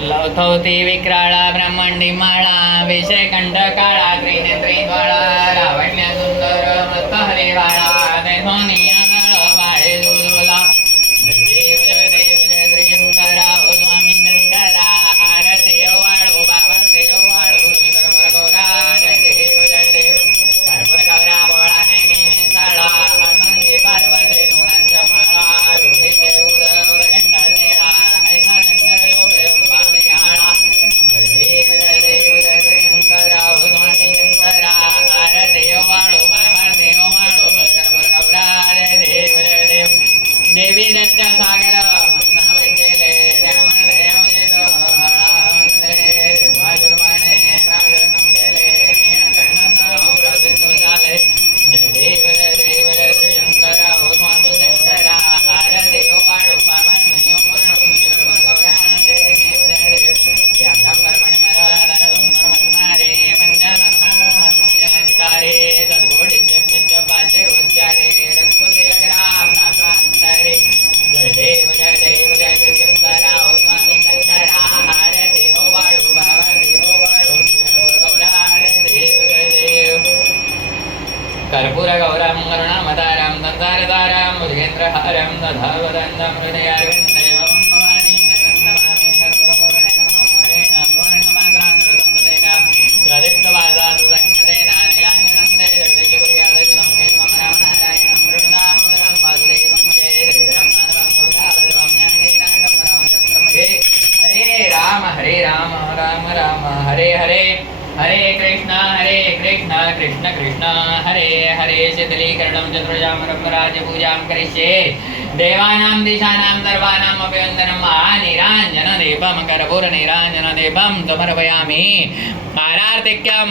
लवथवती विक्राळा ब्रह्मंडी माळा विषय कंठ काळा त्रिनेत्री द्वाळा लावण्य सुंदर मस्त हरे बाळा दैथोनिया नळ वाळे दुलुला जय देव जय श्री शंकरा ओ स्वामी शंकरा आरती वाळो बाबा ते वाळो कर्पूर गौरा जय देव कर्पूर गौरा बोळा नेमी साळा आनंदी पार्वती नोरांच्या माळा रोधीचे उदर कंठ नेळा ऐसा शंकर जो मामे आळा जय देव जय श्री शंकरा ओ स्वामी शंकरा आरती वाळो बाबा ते वाळो कर्पूर गौरा जय देव देवी दत्त सागर मंदन वैकेले त्यामन दयाव जेत हळावंदे ध्वजुर्मणे प्राजनम केले नीळकंठन प्रसिद्ध झाले जय देव जय श्री शंकर ओ स्वामी शंकरा आरती वाळो बाबा नयो वाळो कर्पूर गौरा जय देव व्याघ्रपर्वणि मरधर सुंदर मन्नारे पंचनन मनोहर मंजनचकारे सर्वोडिचे पाचे उच्चारे रघुकुल ग्राम नाथांतरे जय देव जय श्री शंकरा ओ स्वामी शंकरा आरती वाळो बाबा ते वाळो कर्पूर गौरा जय देव कर्पूर गौरम करुणावतारं संसारतारं भुजगेन्द्रहारं दधावदन्तं हृदयारविन्दं भवानी नमामि कर्पूरपूर्णेन मनोहरेण सुवर्णमात्रान्तरसंसदेन प्रदीप्तवादासुसंगतेन नीलाञ्जनन्ते जगदीशपुर्यादर्शनं केशवं रामनारायणं प्रणुदामोदरं वासुदेवं मुझे श्रीराममाधवं दुर्गावल्लभं ज्ञानगेनाकं रामचन्द्रं मुझे हरे राम राम राम हरे हरे हरे कृष्ण कृष्ण कृष्ण हरे हरे शीतलीकरणं चतुर्जां राजपूजां करिष्ये देवानां दिशानां सर्वानाम् अपि वन्दनं महानिराञ्जनदीपं कर्पूरनिराञ्जनदीपं समर्पयामि आरार्तिक्यम्